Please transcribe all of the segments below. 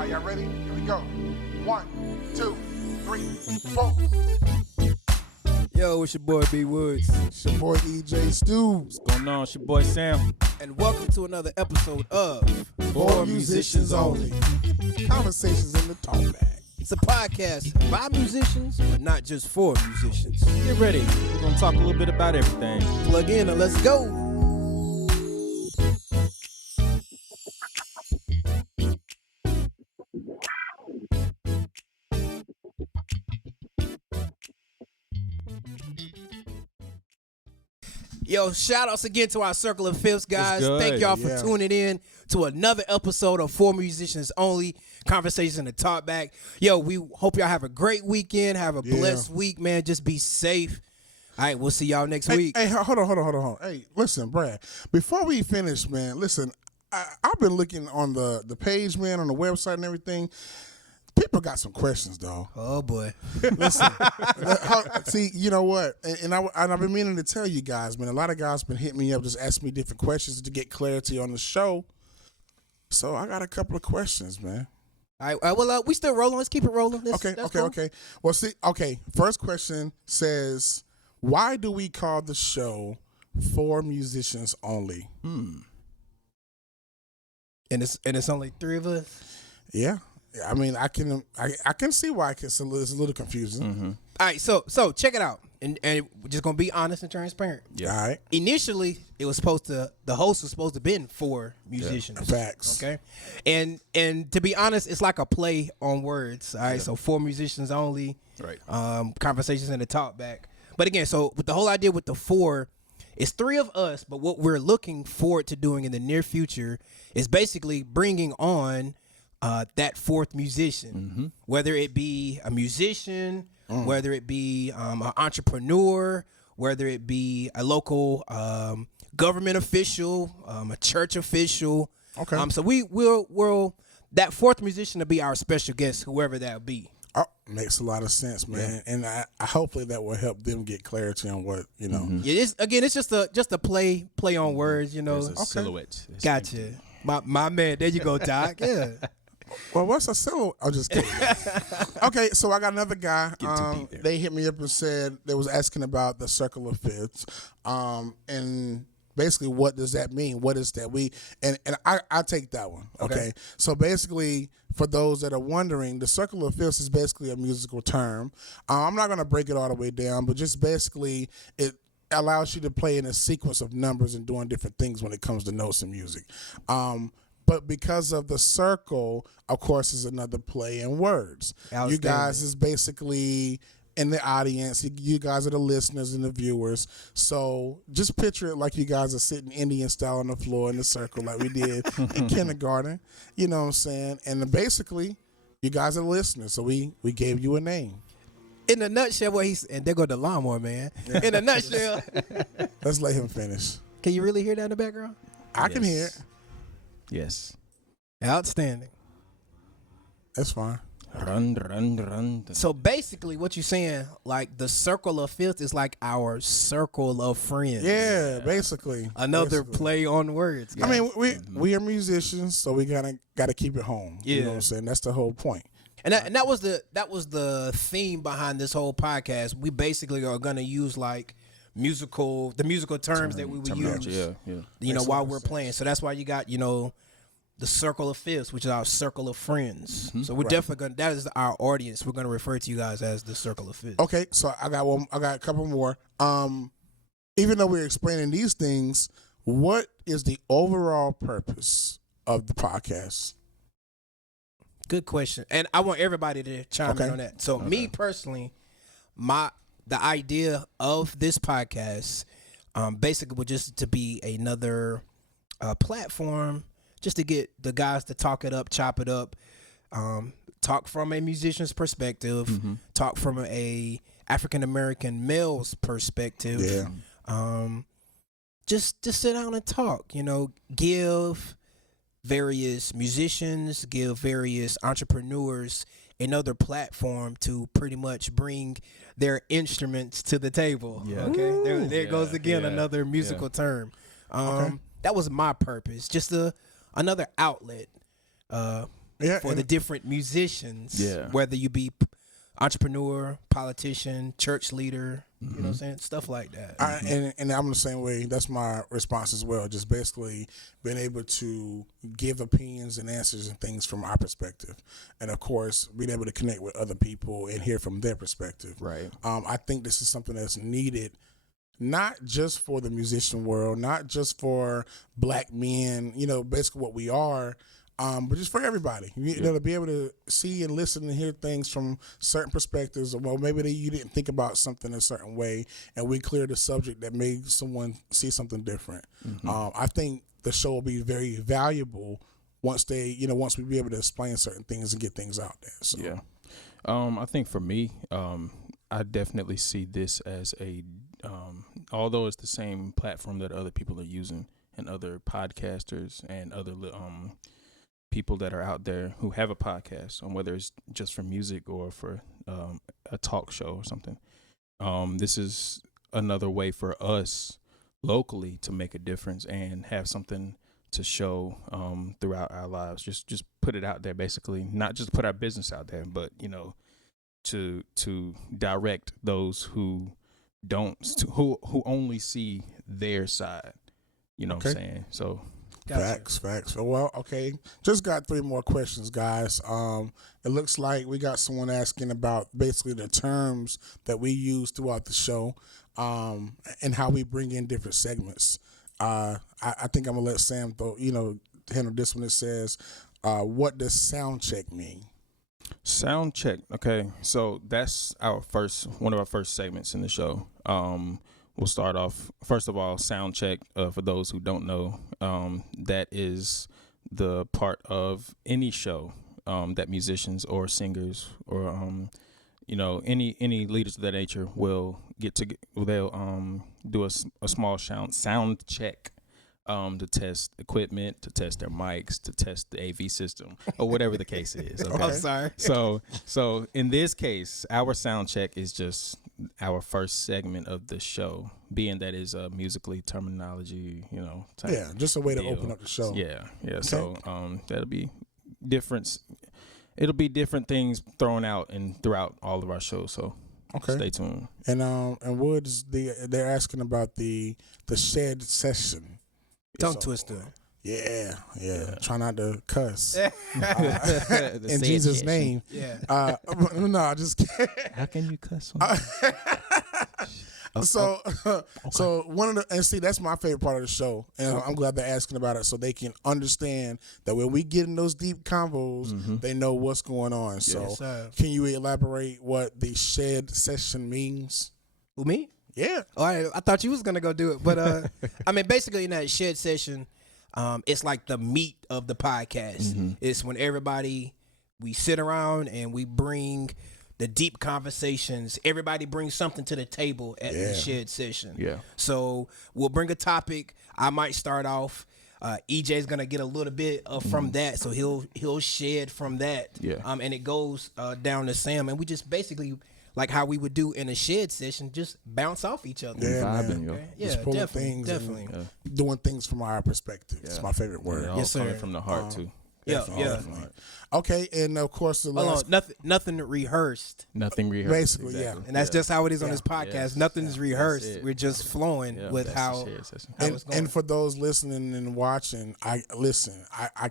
Are y'all ready? Here we go. 1, 2, 3, 4. Yo, it's your boy B Woods. It's your boy EJ Stu. What's going on? It's your boy Sam. And welcome to another episode of For Musicians Only. Conversations in the talk bag. It's a podcast by musicians, but not just for musicians. Get ready. We're going to talk a little bit about everything. Plug in and let's go. Yo, shout outs again to our Circle of Fifths, guys. good? Thank y'all for Yeah. tuning in to another episode of For Musicians Only, Conversations in the Talk Back. Yo, we hope y'all have a great weekend. Have a blessed week, man. Just be safe. All right, we'll see y'all next week. Hey, hold on. Hey, listen, Brad. Before we finish, man, listen, I've been looking on the page, man, on the website and everything. People got some questions, dog. Oh, boy. Listen, see, you know what? And I've been meaning to tell you guys, man. A lot of guys been hitting me up, just asking me different questions to get clarity on the show. So I got a couple of questions, man. All right, well, we still rolling. Let's keep it rolling. Okay. Cool. Well, see, first question says, why do we call the show For Musicians Only? And it's only three of us. Yeah. I mean, I can see why it's a little confusing. Mm-hmm. All right, so check it out, and we're just gonna be honest and transparent. Yeah. All right. Initially, the host was supposed to be for musicians. Facts. Okay, and to be honest, it's like a play on words. All right, so For Musicians Only. Right. Conversations in the Talk Back. But again, so with the whole idea with the four, it's three of us, but what we're looking forward to doing in the near future is basically bringing on that fourth musician, whether it be a musician, whether it be an entrepreneur, whether it be a local government official, a church official. Okay. So we'll that fourth musician to be our special guest, whoever that be. Oh, makes a lot of sense, man. And I hopefully that will help them get clarity on what, you know. Yeah, it's just a play on words, you know. There's a silhouette. Gotcha. My man, there you go, Doc. Yeah. Well, what's a silhouette? I'm just kidding. Okay, so I got another guy. to be there. They hit me up and said they was asking about the Circle of Fifths, and basically what does that mean? What is that? And I take that one. Okay, so basically for those that are wondering, the Circle of Fifths is basically a musical term. I'm not gonna break it all the way down, but just basically it allows you to play in a sequence of numbers and doing different things when it comes to notes and music. But because of the circle, of course, is another play in words. You guys is basically in the audience. You guys are the listeners and the viewers. So just picture it like you guys are sitting Indian style on the floor in the circle like we did in kindergarten. You know what I'm saying? And then basically, you guys are listeners. So we gave you a name. In a nutshell, and there go the lawnmower man. In a nutshell, Let's let him finish. can you really hear that in the background? I can hear it. Yes. Outstanding. That's fine. Run. So basically, what you're saying, like the Circle of Fifths is like our circle of friends. Yeah, basically. Another Basically. play on words. I mean, we are musicians, so we gotta keep it home. You Yeah. know what I'm saying? That's the whole point. And that was the theme behind this whole podcast. We basically are gonna use like the musical terms that we would use. Yeah. You know, while we're playing. So that's why you got, you know, the Circle of Fifths, which is our circle of friends. So we're definitely that is our audience. We're gonna refer to you guys as the Circle of Fifths. Okay, so I got a couple more. Even though we're explaining these things, what is the overall purpose of the podcast? Good question. And I want everybody to chime in on that. So me personally, the idea of this podcast basically would just to be another platform just to get the guys to talk it up, chop it up, talk from a musician's perspective, talk from a African American male's perspective. Yeah. Just sit down and talk, you know, give various musicians, give various entrepreneurs another platform to pretty much bring their instruments to the table. Yeah. Okay. There goes again another musical yeah. term. That was my purpose. Just another outlet for the different musicians. Yeah. Whether you be entrepreneur, politician, church leader, you know what I'm saying? Stuff like that. And I'm the same way. That's my response as well. Just basically being able to give opinions and answers and things from our perspective. And, of course, being able to connect with other people and hear from their perspective. Right. I think this is something that's needed, not just for the musician world, not just for black men, basically what we are, but just for everybody, to be able to see and listen and hear things from certain perspectives. Well, maybe you didn't think about something a certain way, and we cleared the subject that made someone see something different. I think the show will be very valuable once once we be able to explain certain things and get things out there. So. Yeah. I think for me, I definitely see this as although it's the same platform that other people are using and other podcasters and other people that are out there who have a podcast, whether it's just for music or for a talk show or something. This is another way for us locally to make a difference and have something to show throughout our lives. Just put it out there, basically, not just put our business out there, but to direct those who who only see their side. You know what I'm saying? So. Gotcha. Facts. Well, okay. Just got 3 more questions, guys. It looks like we got someone asking about basically the terms that we use throughout the show, and how we bring in different segments. I think I'm gonna let Sam handle this one. It says, what does sound check mean? Sound check. Okay, so that's one of our first segments in the show. We'll start off, first of all, sound check. For those who don't know, that is the part of any show that musicians or singers or any leaders of that nature will they'll do a small sound check to test equipment, to test their mics, to test the AV system, or whatever the case is. Okay? I'm sorry. So in this case, our sound check is just our first segment of the show, being that is a musically terminology, type just a way to deal. open up the show. Yeah. Okay. So that'll be different. It'll be different things thrown out and throughout all of our shows. So stay tuned. And Woods, they're asking about the shed session. Tongue twister. Yeah. Try not to cuss. In Jesus' name. Yeah. No, just kidding. How can you cuss? So one of the, and see, that's my favorite part of the show, and I'm glad they're asking about it so they can understand that when we get in those deep convos, they know what's going on. So can you elaborate what the shed session means? Who, me? Yeah. All right, I thought you was gonna go do it, but I mean, basically in that shed session, it's like the meat of the podcast. It's when we sit around and we bring the deep conversations. Everybody brings something to the table at the shed session. Yeah. So we'll bring a topic. I might start off. EJ's gonna get a little bit from that, so he'll shed from that. Yeah. And it goes down to Sam, and we just basically, like how we would do in a shed session, just bounce off each other. Yeah, vibing, man. yo. Yeah, just pulling definitely, things, doing things from our perspective. It's my favorite word. Yes, sir. Coming from the heart too. Definitely. Okay, and of course the last. Nothing rehearsed. Nothing rehearsed. Basically, exactly. And that's just how it is on this podcast. Yes. Nothing's rehearsed. We're just flowing with how it's going. And for those listening and watching, I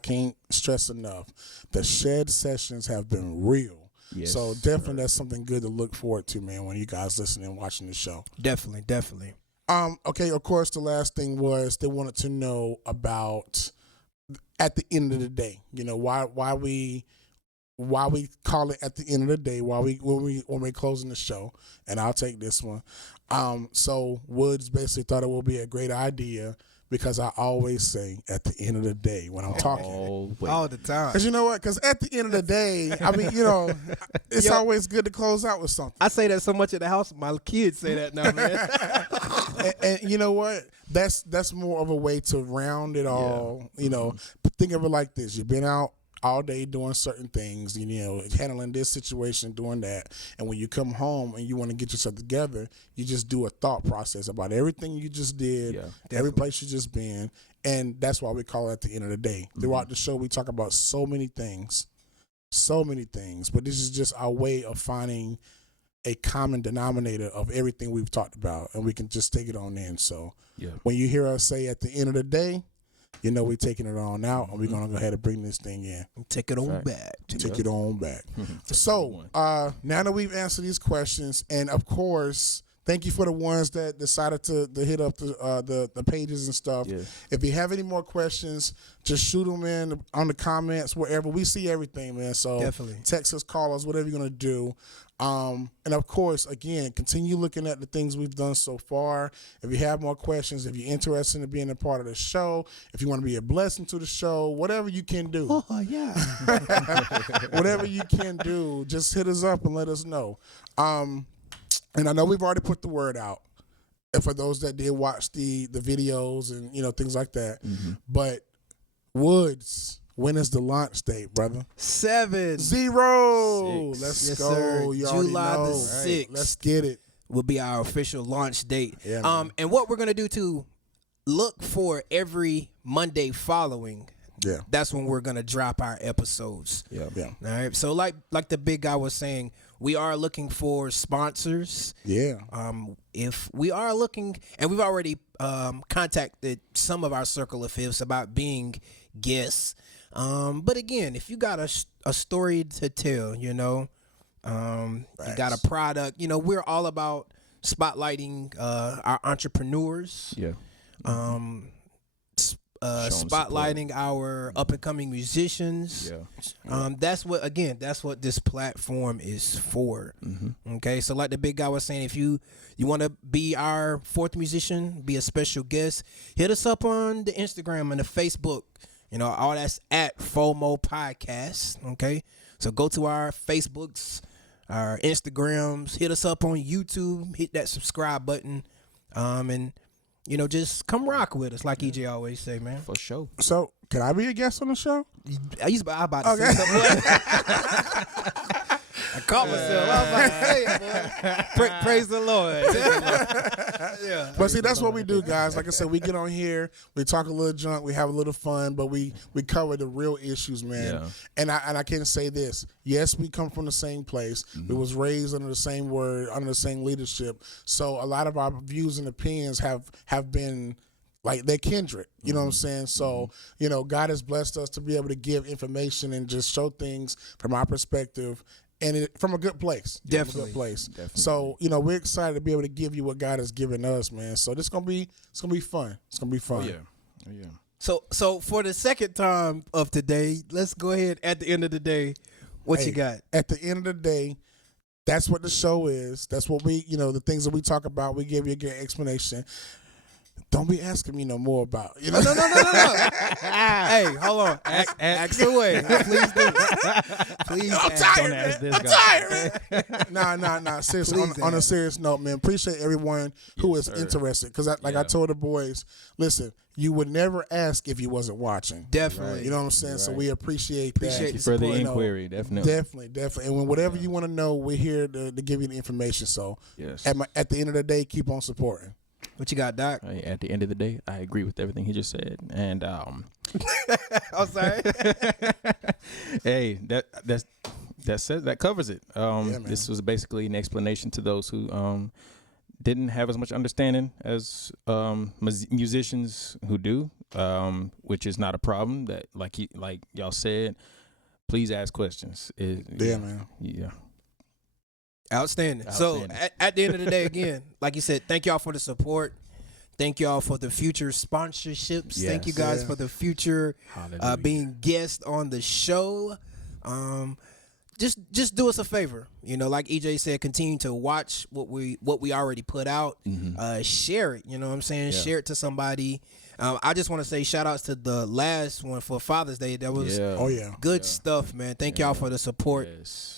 can't stress enough. The shed sessions have been real. Yes, so definitely that's something good to look forward to, man, when you guys listening and watching the show. Definitely. Okay, of course the last thing was they wanted to know about at the end of the day, why we call it at the end of the day, when we're closing the show, and I'll take this one. So Woods basically thought it would be a great idea because I always say at the end of the day when I'm talking. All the time. Because you know what? Because at the end of the day, I mean, it's always good to close out with something. I say that so much at the house. My kids say that now, man. and you know what? That's more of a way to round it all. Think of it like this: you've been out all day doing certain things, handling this situation, doing that, and when you come home and you want to get yourself together, you just do a thought process about everything you just did, every place you just been, and that's why we call it at the end of the day. Throughout the show, we talk about so many things. so many things, but this is just our way of finding a common denominator of everything we've talked about, and we can just take it on in. So when you hear us say at the end of the day, you know we're taking it on out, and we're going to go ahead and bring this thing in. Take it on back. Take it on back. So now that we've answered these questions, and of course, thank you for the ones that decided to hit up the pages and stuff. Yeah. If you have any more questions, just shoot them in on the comments, wherever. We see everything, man. So definitely text us, call us, whatever you're going to do. And of course, again, continue looking at the things we've done so far. If you have more questions, if you're interested in being a part of the show, if you want to be a blessing to the show, whatever you can do. Oh, yeah. Whatever you can do, just hit us up and let us know. And I know we've already put the word out, and for those that did watch the videos and, you know, things like that. But Woods, when is the launch date, brother? 7-0. Let's yes, go. Sir. You July know. the 6th. Right. Let's get it. Will be our official launch date. Yeah, and what we're going to do to look for every Monday following. Yeah. That's when we're going to drop our episodes. Yeah. All right. So like the big guy was saying, we are looking for sponsors. Yeah. If we are looking, and we've already contacted some of our Circle of Fifths about being guests. But again, if you got a story to tell, you know, you got a product, you know, we're all about spotlighting our entrepreneurs. Yeah. Spotlighting our up and coming musicians. Yeah. That's what this platform is for. Okay. So like the big guy was saying, if you want to be our fourth musician, be a special guest, hit us up on the Instagram and the Facebook. You know, all that's at FOMO Podcast. Okay. So go to our Facebooks, our Instagrams, hit us up on YouTube, hit that subscribe button. And you know, just come rock with us, like EJ always say, man. For sure. So, can I be a guest on the show? I about to say something. I caught myself. I was about to say it, boy. Praise the Lord. Yeah. But see, that's what we do, guys. Like I said, we get on here, we talk a little junk, we have a little fun, but we cover the real issues, man. Yeah. And I can say this. Yes, we come from the same place. We was raised under the same word, under the same leadership. So a lot of our views and opinions have been like they're kindred, you know what I'm saying? So, you know, God has blessed us to be able to give information and just show things from our perspective. And from a good place. Definitely. From a good place. Definitely. So, you know, we're excited to be able to give you what God has given us, man. So it's gonna be fun. It's gonna be fun. Oh, yeah. So for the second time of today, let's go ahead at the end of the day. What you got? At the end of the day, that's what the show is. That's what we, you know, the things that we talk about, we give you a good explanation. Don't be asking me no more about, you know. No. Hey, hold on. Ask away. Please do. Please. I'm tired, man. I'm tired, man. Nah. Seriously, on a serious note, man, appreciate everyone who is interested. Because I told the boys, listen, you would never ask if you wasn't watching. Definitely. Right. You know what I'm saying? Right. So we appreciate that. Appreciate the further inquiry, definitely. Definitely. And whatever you want to know, we're here to give you the information. So yes. At the end of the day, keep on supporting. What you got, Doc? At the end of the day, I agree with everything he just said. And I'm sorry. Hey, that covers it. This was basically an explanation to those who didn't have as much understanding as musicians who do, which is not a problem. That like y'all said, please ask questions. Man. Yeah. Outstanding. So at the end of the day, again, like you said, thank y'all for the support. Thank y'all for the future sponsorships. Yes. Thank you guys for the future being guests on the show. Just do us a favor. You know, like EJ said, continue to watch what we already put out. Share it. You know what I'm saying? Yeah. Share it to somebody. I just want to say shout outs to the last one for Father's Day. That was good stuff, man. Thank y'all for the support. Yes.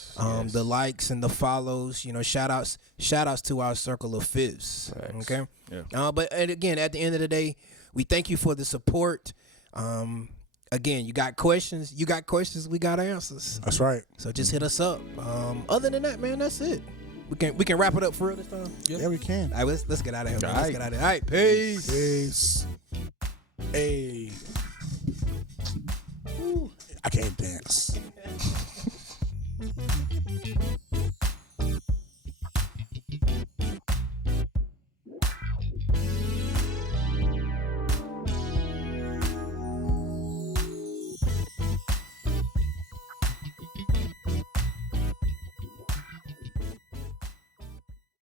The likes and the follows, you know, shout outs to our Circle of Fifths. Thanks. Okay. Yeah. But again, at the end of the day, we thank you for the support. Again, you got questions, we got answers. That's right. So just hit us up. Other than that, man, that's it. We can wrap it up for real this time. Yeah, we can. All right, let's get out of here, man. Let's get out of here. All right, peace. Hey. Ooh, I can't dance.